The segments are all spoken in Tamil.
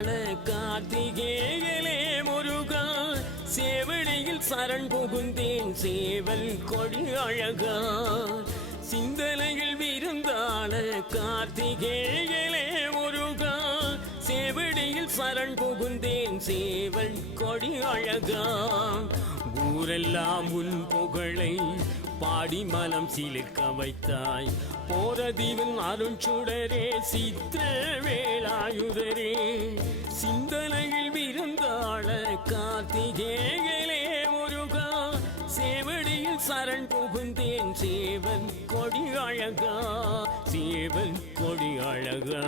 கார்த்திகேயனே முருகா, சேவடியில் சரண் புகுந்தேன் சேவல் கொடி அழகா. சிந்தனையில் விருந்தான கார்த்திகேயனே முருகா, சேவடியில் சரண் புகுந்தேன் சேவல் கொடி அழகா. ஊரெல்லாம் உன் புகழை பாடி மனம் சிலிர்க்க வைத்தாய். போரதீவன் அருஞ்சுடரே சித்திர வேலாயுதரே, சிந்தனையில் விருந்தாள கார்த்திகேயனே முருகா, சேவடியில் சரண் புகுந்தேன் சேவல் கொடி அழகா, சேவல் கொடி அழகா.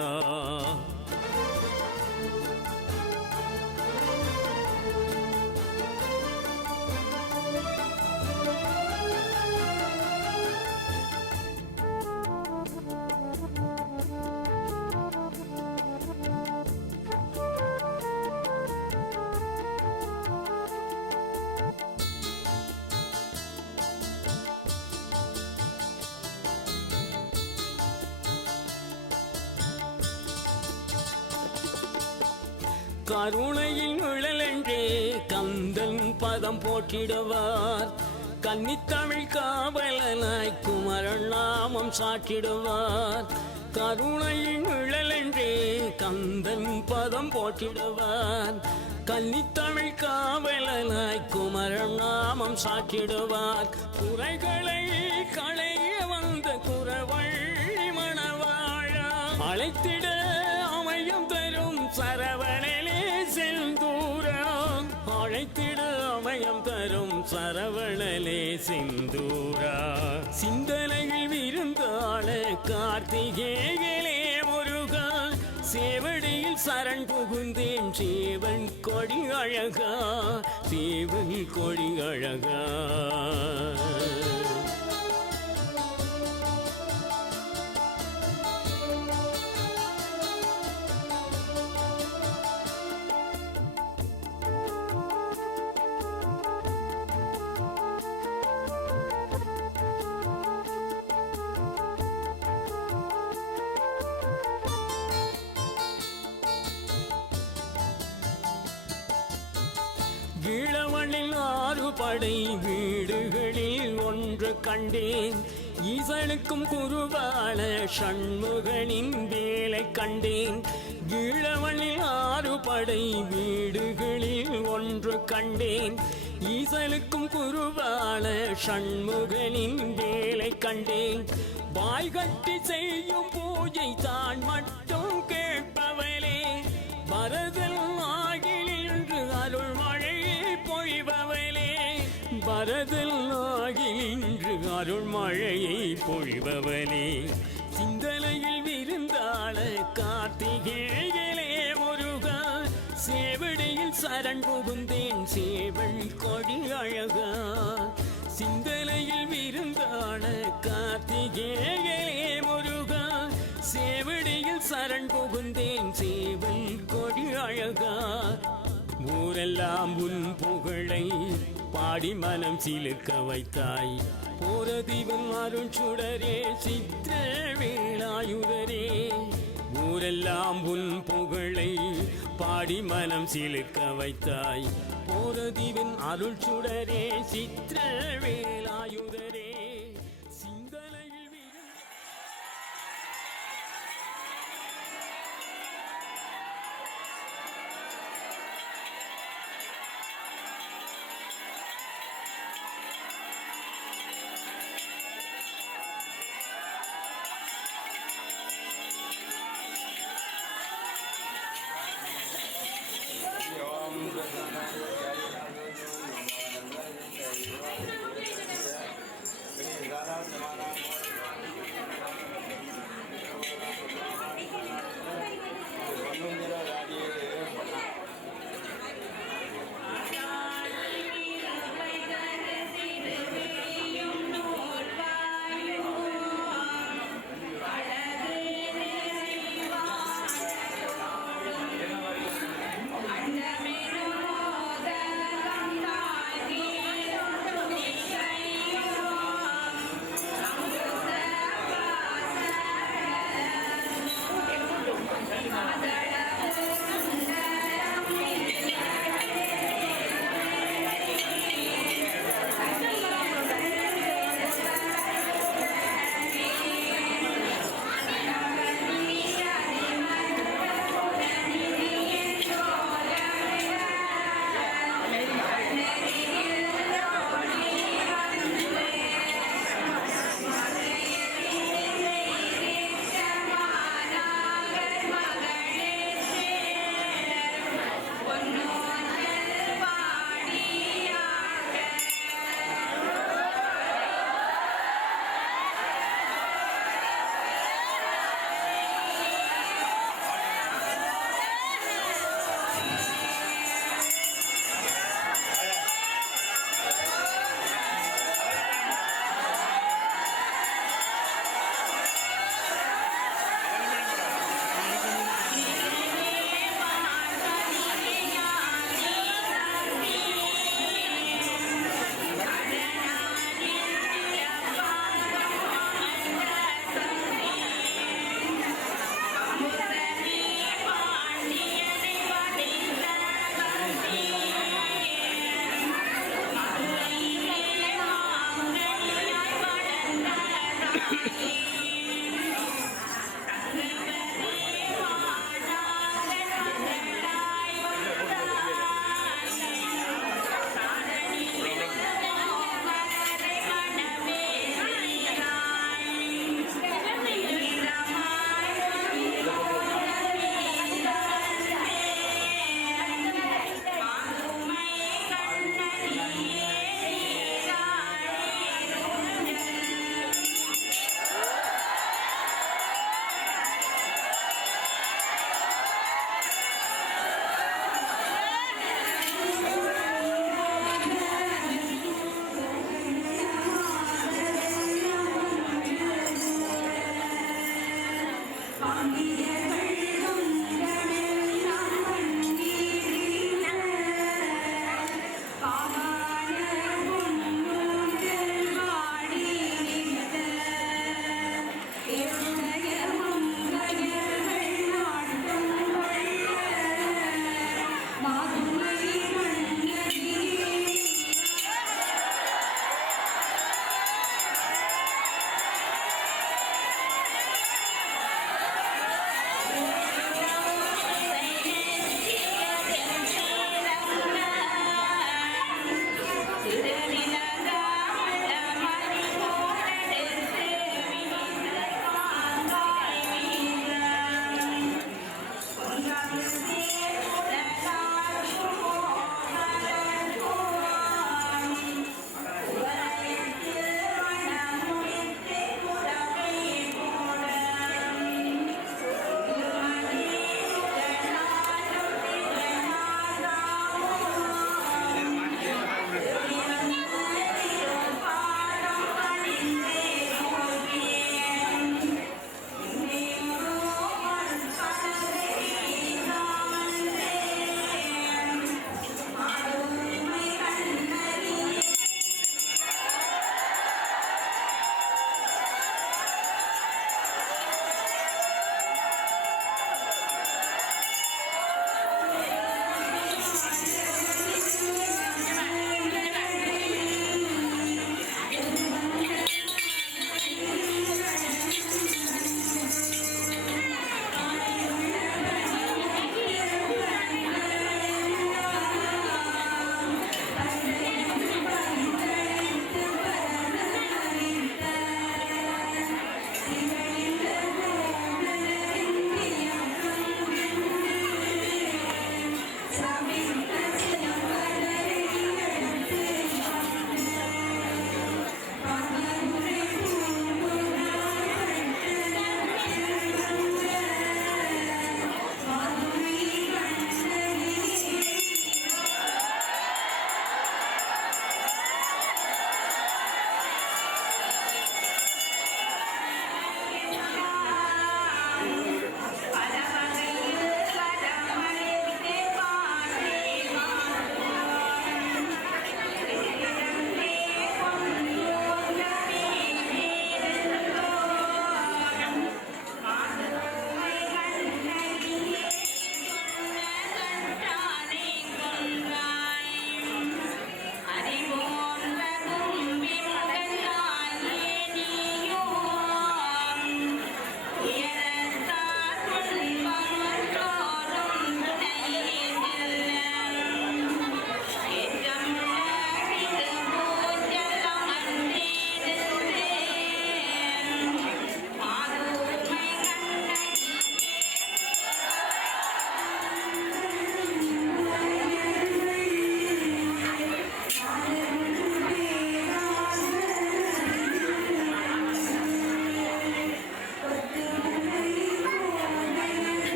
கருணையின் நிழலென்றே கந்தன் பதம் போற்றிடுவார். கன்னித்தமிழ் காவலனாய் குமரன் நாமம் சாற்றிடுவார். கருணையின் நிழலென்றே கந்தன் பதம் போற்றிடுவார். கன்னித்தமிழ் காவலனாய் குமரன் நாமம் சாற்றிடுவார். குறைகளை களைய வந்த குறவழி மணவாழா, அழைத்திட அமையம் தரும் சரவணனே செந்தூரா, அழைத்திட அமையம் தரும் சரவணனே செந்தூரா. சிந்தனையில் விருந்தாள கார்த்திகேயனே முருகா, சேவடியில் சரண் புகுந்தேன் சேவல் கொடி அழகா, சேவல் கொடி அழகா. இளவனில் 6 படை வீடுகளில் ஒன்று கண்டேன். ஈசனுக்கும் குருவாள சண்முகனின் வேலை கண்டேன். இளவனில் 6 படை வீடுகளில் ஒன்று கண்டேன். ஈசனுக்கும் குருவாள சண்முகனின் வேலை கண்டேன். வாய் கட்டி செய்யும் பூஜை தான் மட்டும் கேட்பவளே, வரதல் ஆகில் என்று அருள் மழையை பொழிபவளே, வரதல் ஆகில் என்று அருள் மழையை பொழிபவளே. சிந்தனையில் விருந்தாள கார்த்திகேயனே முருகா, சேவடியில் சரண் புகுந்தேன் சேவல் கொடி அழகா. சிந்தனையில் விருந்தாள கார்த்திகேயனே முருகா, சேவடியில் சரண் புகுந்தேன் சேவல் கொடி அழகா. ஊரெல்லாம் உன் புகழை பாடி மனம் சிலிர்க்க வைத்தாய். போரதீவன் அருஞ்சுடரே சித்திர வேலாயுதரே, ஊரெல்லாம் உன் புகழை பாடி மனம் சிலிர்க்க வைத்தாய். போரதீவன் அருள்சுடரே சித்திர வேலாயுதரே, சிந்தனையில்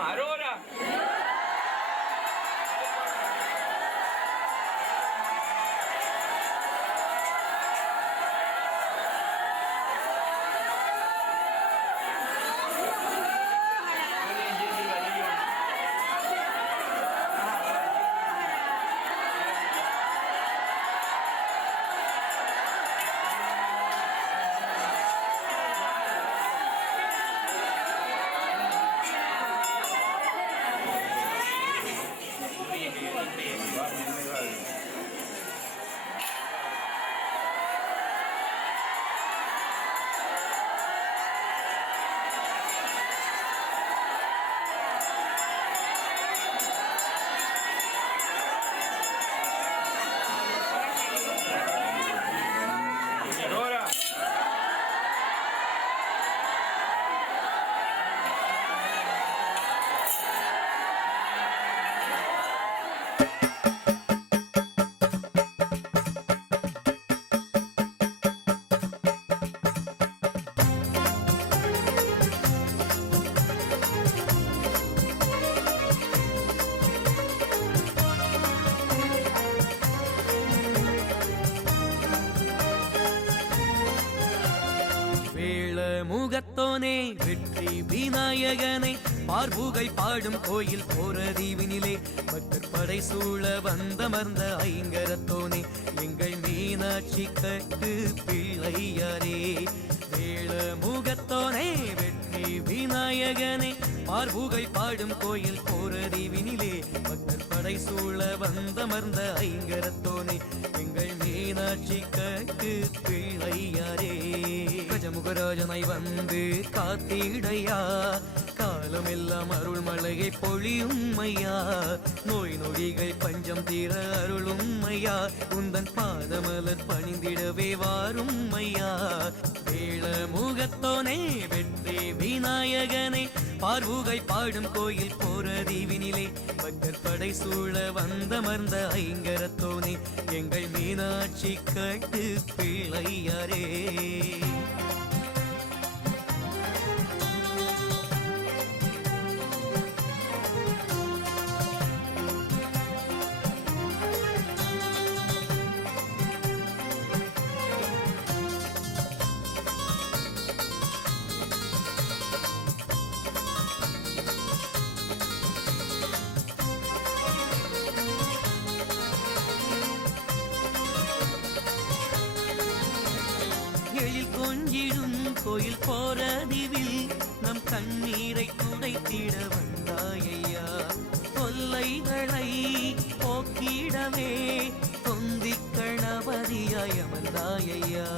அரோரா முகத்தோனே வெற்றி விநாயகனை பார்புகை பாடும் கோயில் போரதீவினிலே பக்தர் படை சூழ வந்தமர்ந்த ஐங்கரத்தோனே எங்கள் மீனாட்சி கட்டு பிள்ளையாரே. வேள முகத்தோனே வெற்றி விநாயகனை பார்புகை பாடும் கோயில் போரதீவினிலே பக்தர் படை சூழ வந்தமர்ந்த ஐங்கரத்தோனே எங்கள் மீனாட்சி கட்டு பிள்ளையாரே. கஜமுகராஜனை வந்து காத்திடையா காலமெல்லாம் அருள் மழையை பொழியும் ஐயா. நோய் நொடிகள் பஞ்சம் தீர அருளும் ஐயா. உந்தன் பாதமலர் பணிந்திடவே வாரும் ஐயா. வேள முகத்தோனே வெற்றி விநாயகனை பார்வுகை பாடும் கோயில் போரதீவினிலே பக்தர் படை சூழ வந்தமர்ந்த ஐங்கரத்தோனே எங்கள் மீனாட்சி கட்டு பிள்ளையாரே. கொஞ்சிடும் கோயில் போரதிவில் நம் கண்ணீரை துடைத்திட வந்தாயையா. தொல்லைகளை போக்கிடவே தொந்திக் கணபதியாய் அமர்ந்தாயையா.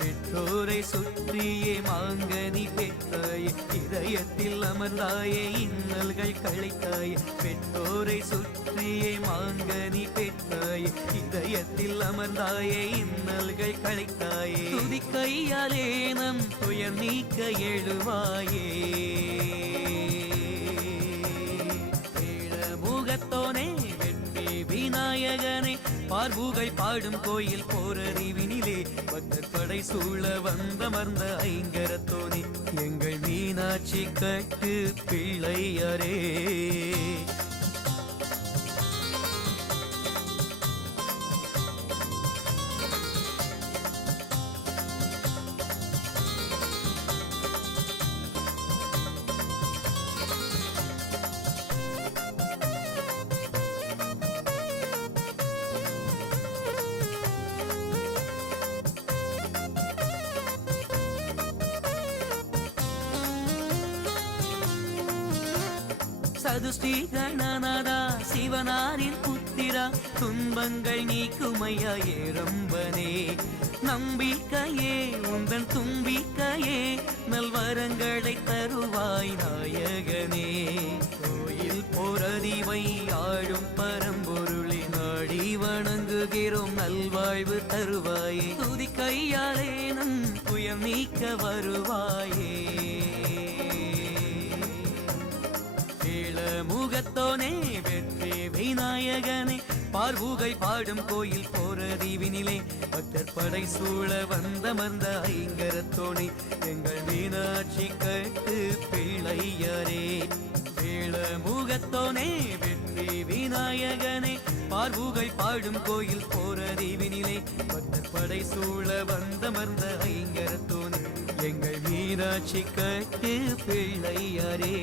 பெற்றோரை சுற்றியே மாங்கனி பெற்றாயே இதயத்தில் அமர்ந்தாயே இன்னல்கள் களைத்தாயே. பெற்றோரை சுற்றியே மாங்கனி பெற்றாயே இதயத்தில் அமர்ந்தாயே இன்னல்கள் களைத்தாயே. துதி கையாலே நம் துயர் நீக்க எழுவாயே. முகத்தோனே வெற்றி விநாயகனை பார்புகை பாடும் கோயில் போரறிவினிலே பக்தர் படை சூழ வந்தமர்ந்த ஐங்கரத்தோனே எங்கள் மீனாட்சி கட்டு பிள்ளையாரே. சதுஸ்ரீ கணநாதா சிவனாரின் புத்திரா துன்பங்கள் நீக்குமையா ஏரம்பனே. நம்பிக்கையே உந்தன் தும்பிக்கையே நல்வரங்களை தருவாய் நாயகனே. கோயில் போரதிவை ஆடும் பரம்பொருளை நாடி வணங்குகிறோம் நல்வாழ்வு தருவாயே. துதி கையாலே நம் புயம் நீக்க வருவாயே. முகத்தோனே வெற்றி விநாயகனே பார்வுகை பாடும் கோயில் போரதீவினிலே பக்தர் படை சூழ வந்தமர்ந்த ஐங்கரத்தோணி எங்கள் மீனாட்சி கட்டு பிள்ளையரே. வேள முகத்தோனே வெற்றி விநாயகனே பார்வுகள் பாடும் கோயில் போரறிவினிலே. பக்தர் படை சூழ வந்தமர்ந்த ஐங்கரத்தோனே எங்கள் மீனாட்சி கட்டு பிள்ளையரே.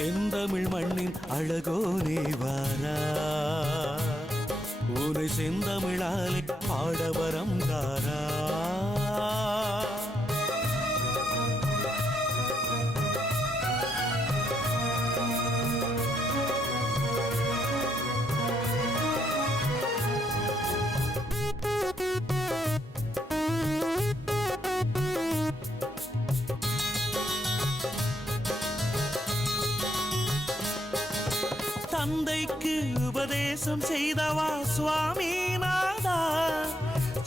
செந்தமிழ் மண்ணின் அழகோனே வாரா, உனை செந்தமிழாலே பாடவரம் தாரா. தந்தைக்கு உபதேசம் செய்தவா சுவாமிநாதா,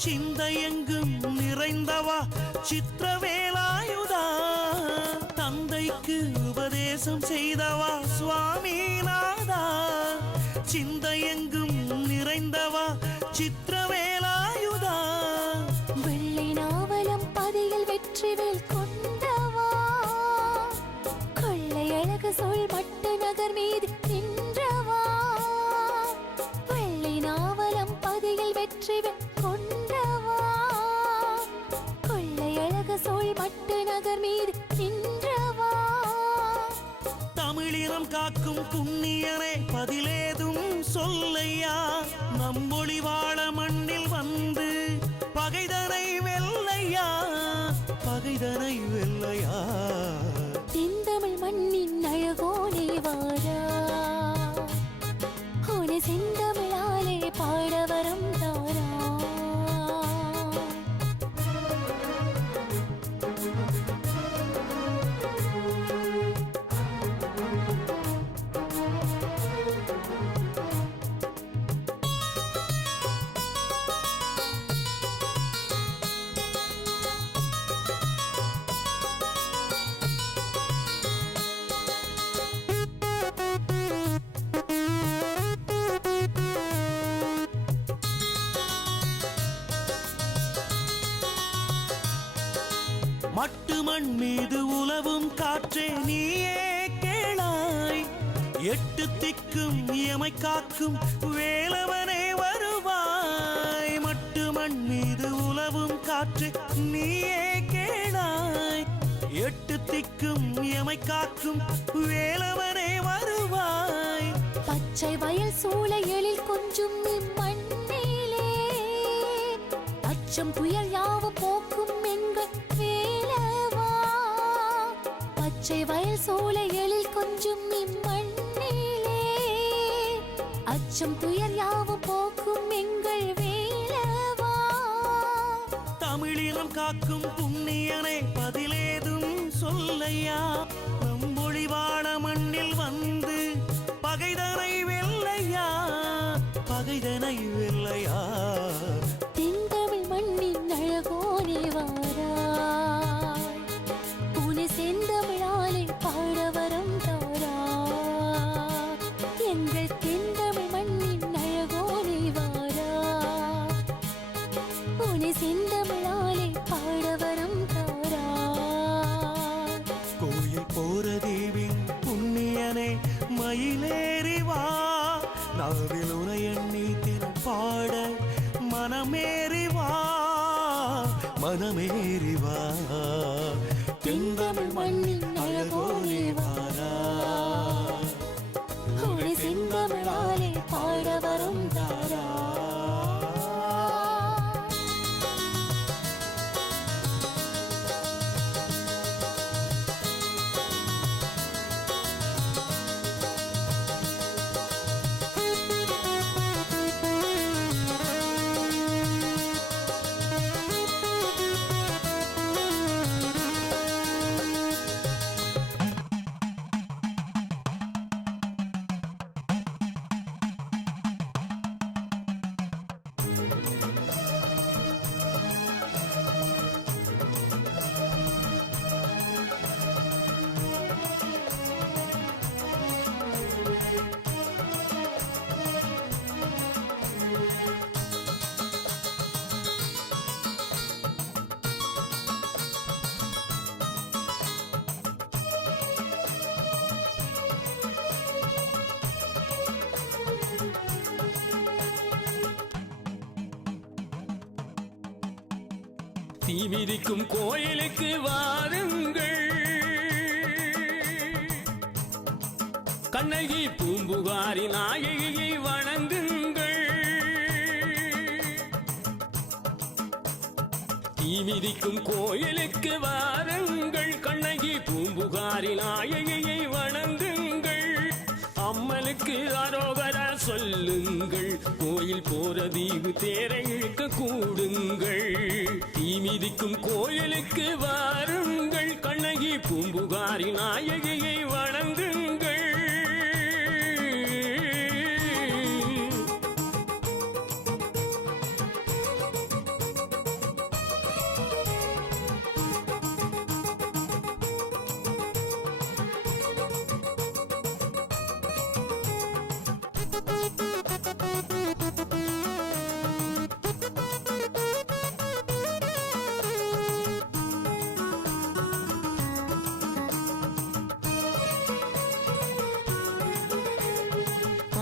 சிந்தையெங்கும் நிறைந்தவா சித்திரவேலாயுதா. தந்தைக்கு உபதேசம் செய்தவா சுவாமிநாதா, சிந்தையெங்கும் நிறைந்தவா சித்திரவேலாயுதா. வெள்ளை நாவலம் பதியில் வெற்றிவேல் கொண்டவா, கொள்ளை அழகு சொல் மட்டு நகர் மீது நின்றவா. வெள்ளை நாவலம் பதியில் வெற்றிவேல் கொண்டவா, கொள்ளை அழகு சொல் மட்டு நகர் மீது நின்றவா. தமிழினம் காக்கும் புண்ணியனே பதிலேதும் சொல்லையா, நம்மொழி வாழ மண்ணில் வந்து பகைதனை வெல்லையா, பகைதனை வெல்லையா. தென்தமிழ் மண்ணின் அழகோனே வாரா, உனை செந்தமிழாலே பாடவரம் தாரா. மட்டு மண் மீது உலவும் காற்றே நீயே கேளாய், எட்டு திக்கும் எமை காக்கும் வேலவனே வருவாய். மட்டு மண் மீது உலவும் காற்றே நீயே கேளாய், எட்டு திக்கும் எமை காக்கும் வேலவனே வருவாய். பச்சை வயல் சூளையலில் கொஞ்சம் மண்ணிலே, அச்சம் புயல் யாவும் போக்கும் எங்கள் வேலவா. பச்சை வயல் சூளையலில் கொஞ்சம் மண்ணிலே, அச்சம் புயல் யாவும் போக்கும் எங்கள் வேலவா. தமிழினம் காக்கும் புண்ணியனே பதிலேதும் சொல்லையா நம் ஒளிவாழ மண்ணில் வந்து பகைதனை வெல்லையா பகைதனை வெல்லையா தென்தமிழ் மண்ணின் அழகோனே வாராய் உன்னை செந்தமிழாலே பாட வரம் தாராய் எங்கள் தென்தமிழ் மண்ணின் அழகோனே வாராய் உன்னை செந்தமிழாலே பாட வரம் தாராய் கோயில் போற தேவின் புண்ணியனே மயிலேறி வா நாவில் உனை எண்ணி தினம் பாட மனமேறி வா மனமேறி வா தென்தமிழ் மண்ணின் அழகோனே வாரா உன்னை செந்தமிழாலே பாட வரம் தாராய் தீ மிதிக்கும் கோயிலுக்கு வாருங்கள் கண்ணகி பூம்புகாரி நாயகியை வணங்குங்கள் தீ மிதிக்கும் கோயிலுக்கு வாருங்கள் கண்ணகி பூம்புகாரி நாயகியை வணங்குங்கள் அம்மனுக்கு அரோகரா சொல்லுங்கள் கோயில் போற தீவு தேரை இழுக்க கூடுங்கள் தீ மிதிக்கும் கோயிலுக்கு வாருங்கள் கண்ணகி பூம்புகாரி நாயகியை வணங்குங்கள்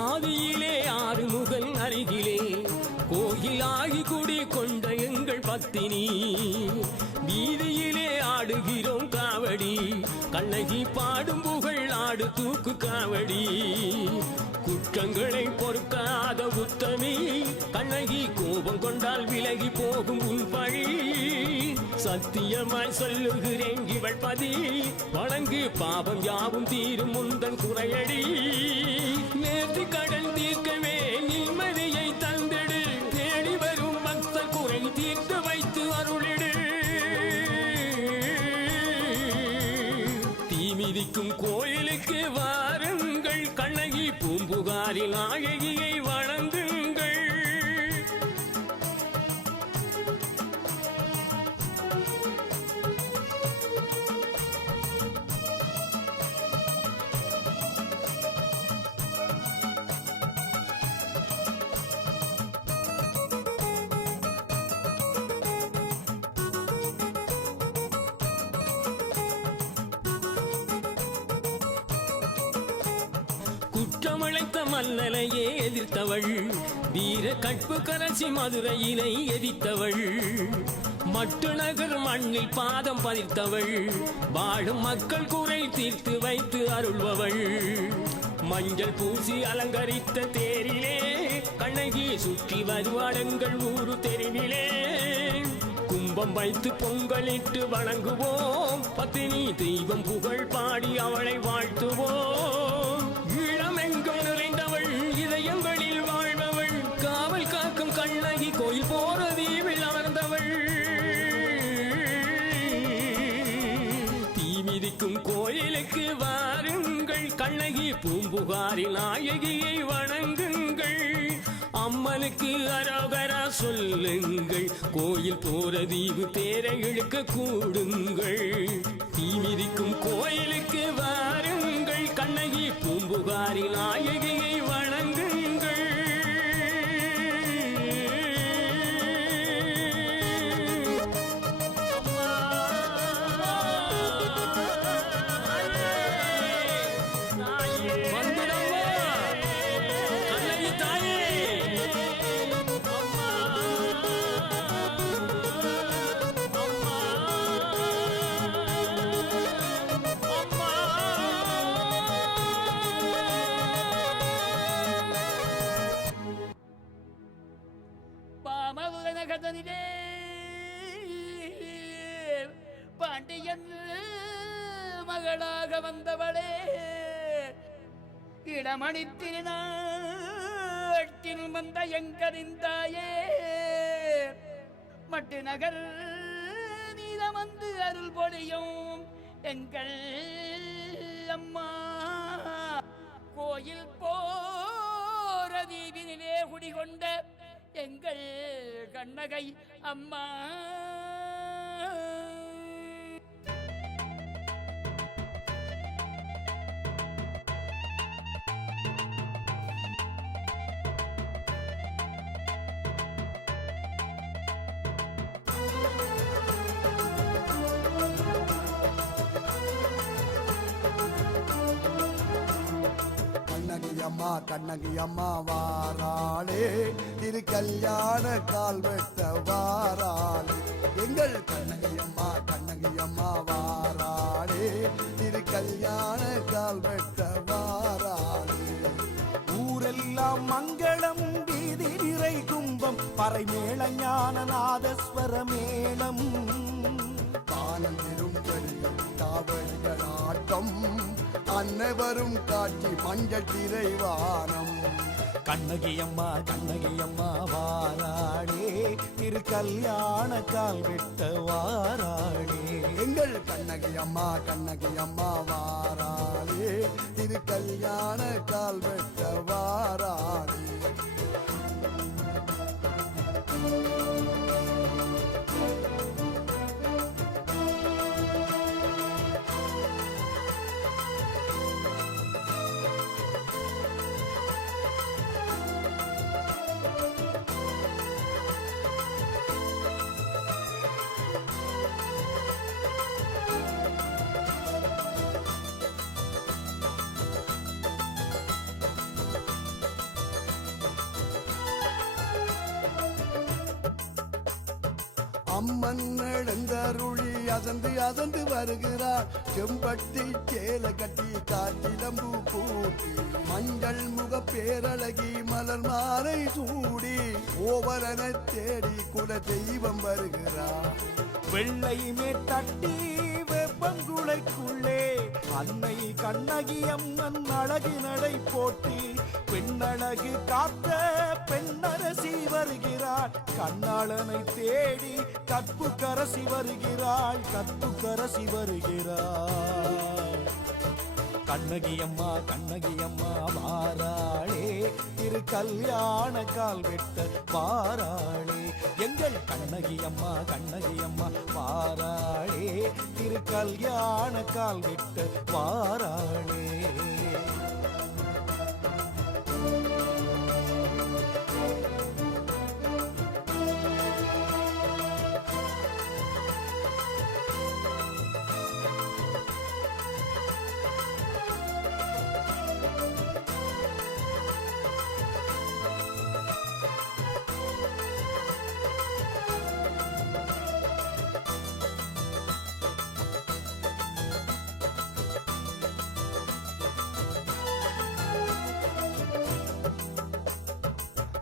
ஆதியிலே ஆறுமுகன் அருகிலே கோயிலாகி குடி கொண்ட எங்கள் பத்தினி வீதியிலே ஆடுகிறோம் காவடி கண்ணகி பாடும் புகழ் ஆடு தூக்கு காவடி குற்றங்களை பொறுக்காத உத்தமி கண்ணகி கோபம் கொண்டால் விலகி போகும் உன் பழி சத்தியமாய் சொல்லுகிறேன் இவள் பதி வணங்கு பாவம் யாவும் தீரும் முந்தன் குறையடி நேர்த்தி கடன் தீர்க்கவே நிம்மதியை தந்திடு தேடி வரும் பக்தர் குறை தீர்த்து வைத்து அருளிடு தீ மிதிக்கும் கோயிலுக்கு வாருங்கள் கண்ணகி பூம்புகாரி நாயகியை வணங்குங்கள் குற்றமழைத்த மன்னலையே எதிர்த்தவள் வீர கற்பு கரசி மதுரையினை எதிர்த்தவள் மட்டு நகர் மண்ணில் பாதம் பதித்தவள் வாழும் மக்கள் குறை தீர்த்து வைத்து அருள்பவள் மஞ்சள் பூசி அலங்கரித்த தேரிலே கண்ணகி சுற்றி வருவாடங்கள் ஊரு தெருவிலே கும்பம் வைத்து பொங்கலிட்டு வணங்குவோம் பத்தினி தெய்வம் புகழ் பாடி அவளை வாழ்த்துவோம் இளமெங்கும் நிறைந்தவள் இதயங்களில் வாழ்பவள் காவல் காக்கும் கண்ணகி கோயில் போற தீவில் அமர்ந்தவள் தீமிதி கோயிலுக்கு வாருங்கள், கண்ணகி பூம்புகாரி நாயகியை வணங்குங்கள். அம்மனுக்கு அரோகரா சொல்லுங்கள், கோயில் போற தீவு தேரை இழுக்க கூடுங்கள். தீமிதிக்கும் கோயிலுக்கு வாருங்கள், கண்ணகி பூம்புகாரி நாயகியை வணங்குங்கள். பாமதுரனகதனிலே பாண்டியன் மகளாக வந்தவளே, இடமணித்திருநாட்டில் வந்த எங்கறிந்தாயே, மட்டு நகர் நீதம் வந்து அருள் பொழியும் எங்கள் அம்மா. கோயில் போற தீவினிலே குடிகொண்ட எங்கள் கண்ணகை அம்மா. கண்ணகியம்மா கண்ணகியம்மா வாராளே, திரு கல்யாண கால் வெட்ட வாராளே. எங்கள் கண்ணகியம்மா கண்ணகியம்மா வாராளே, திரு கல்யாண கால் வெட்ட வாராளே. ஊரெல்லாம் மங்களம், வீதி நிறை கும்பம், பறை மேள ஞான நாதஸ்வர மேளம். காலம் பெரும்பெரியும் காவல்கள் ஆட்டம், அன்னைவரும் காட்சி மஞ்சள் திரைவானம். கண்ணகியம்மா கண்ணகியம்மா வாராளே, திரு கல்யாண கால் வெட்ட வாராளே. எங்கள் கண்ணகியம்மா கண்ணகியம்மா வாராளே, திரு கல்யாண கால் வெட்ட வாராளே. அம்மன் எழுந்தருளி அசந்து அசந்து வருகிறார், செம்பட்டி சேல கட்டி காற்றிலம்பு பூட்டி, மஞ்சள் முக பேரழகி மலர் மாலை சூடி, ஓவரன தேடி குல தெய்வம் வருகிறார். வெள்ளை மேட்டட்டி வெப்பங்குளைக்குள்ளே அன்னை கண்ணகியம்மன் அழகு நடை போட்டி, பெண்ணழகு காத்த பெண்ணரசி வருகிறாள், கண்ணாளனை தேடி கற்பு கரசி வருகிறாள், கற்பு கரசி வருகிறாள். கண்ணகியம்மா கண்ணகியம்மா வாராளே, திரு கல்யாண கால் வெட்ட வாராளே. எங்கள் கண்ணகியம்மா கண்ணகியம்மா வாராளே, திரு கல்யாண கால் வெட்ட வாராளே.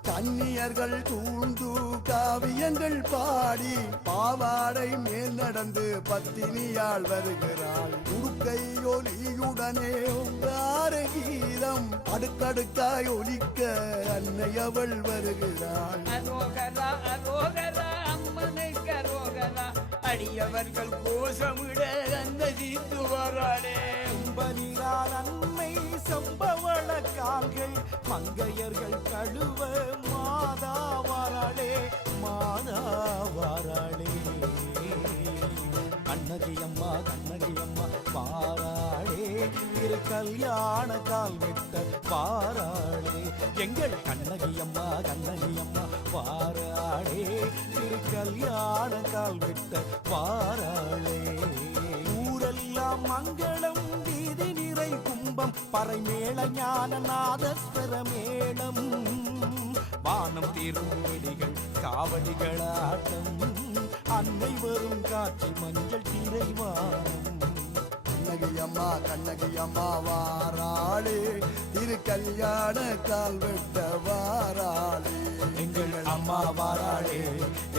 கன்னியர்கள் தூண்டு காவியங்கள் பாடி, பாவாடை மேல் நடந்து பத்தினியாள் வருகிறாள், உடுக்கை ஒலியுடனே உங்கார கீதம் அடுக்கடுக்காய் ஒலிக்க அன்னை அவள் வருகிறாள். அரோகரா அரோகரா அம்மனுக்கு அரோகரா, அடியவர்கள் கோஷமிட அந்த சீத்து வராளே செம்பனிலால் அன்னை செம்பவள கால்கள் மங்கையர்கள் கழுவ மாதா வாராளே மாதா வாராளே கண்ணகி அம்மா வாராளே திரு கல்யாண கால் விட்ட வாராளே எங்கள் கண்ணகி அம்மா வாராளே திரு கல்யாண கால் விட்ட வாராளே ஊரெல்லாம் மங்களம் வீதி நிறை கும்பம் பறை மேள ஞான நாதஸ்வர மேளம் வானம் திருவடிகள் காவடிகளாட்டம் அன்னை வரும் காட்சி மஞ்சள் திரைவானம் கண்ணகி அம்மா வாராளே திரு கல்யாண கால் வெட்ட வாராளே எங்கள் அம்மா வாராளே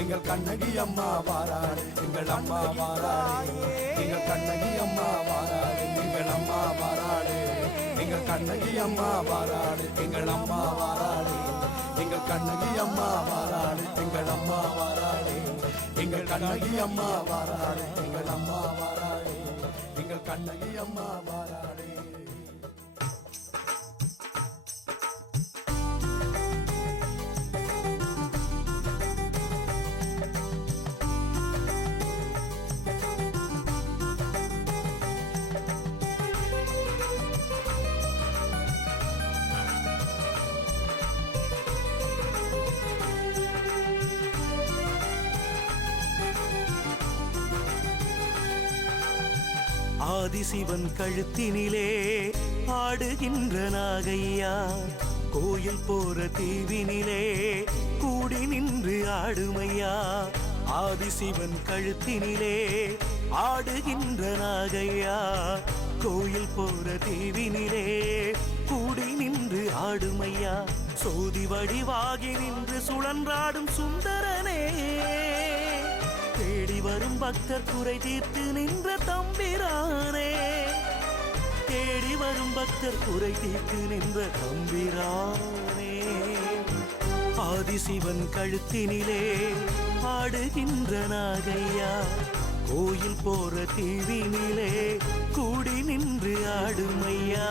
எங்கள் கண்ணகி அம்மா வாராளே எங்கள் அம்மா வாராளே எங்கள் கண்ணகி அம்மா வாராளே எங்கள் அம்மா வாராளே எங்கள் கண்ணகி அம்மா வாராளே எங்கள் அம்மா வாராளே எங்கள் கண்ணகி அம்மா வாராளே எங்கள் அம்மா வாராளே எங்கள் கண்ணகி அம்மா வாராளே எங்கள் அம்மா வாராளே எங்கள் கண்ணகி அம்மா வாராளே ஆதிசிவன் கழுத்தினிலே ஆடுகின்ற நாகையா கோயில் போற தீவினிலே கூடி நின்று ஆடுமையா ஆதிசிவன் கழுத்தினிலே ஆடுகின்ற நாகையா கோயில் போற தீவினிலே கூடி நின்று ஆடுமையா சோதி வடிவாகி நின்று சுழன்றாடும் சுந்தரனே தேடி வரும் பக்தர் குறை தீர்த்து நின்ற தம்பிரானே தேடி வரும் பக்தர் குறை தீர்த்து நின்ற தம்பிரானே ஆதிசிவன் கழுத்தினிலே ஆடுகின்ற நாகையா கோயில் போற தீவினிலே கூடி நின்று ஆடுமையா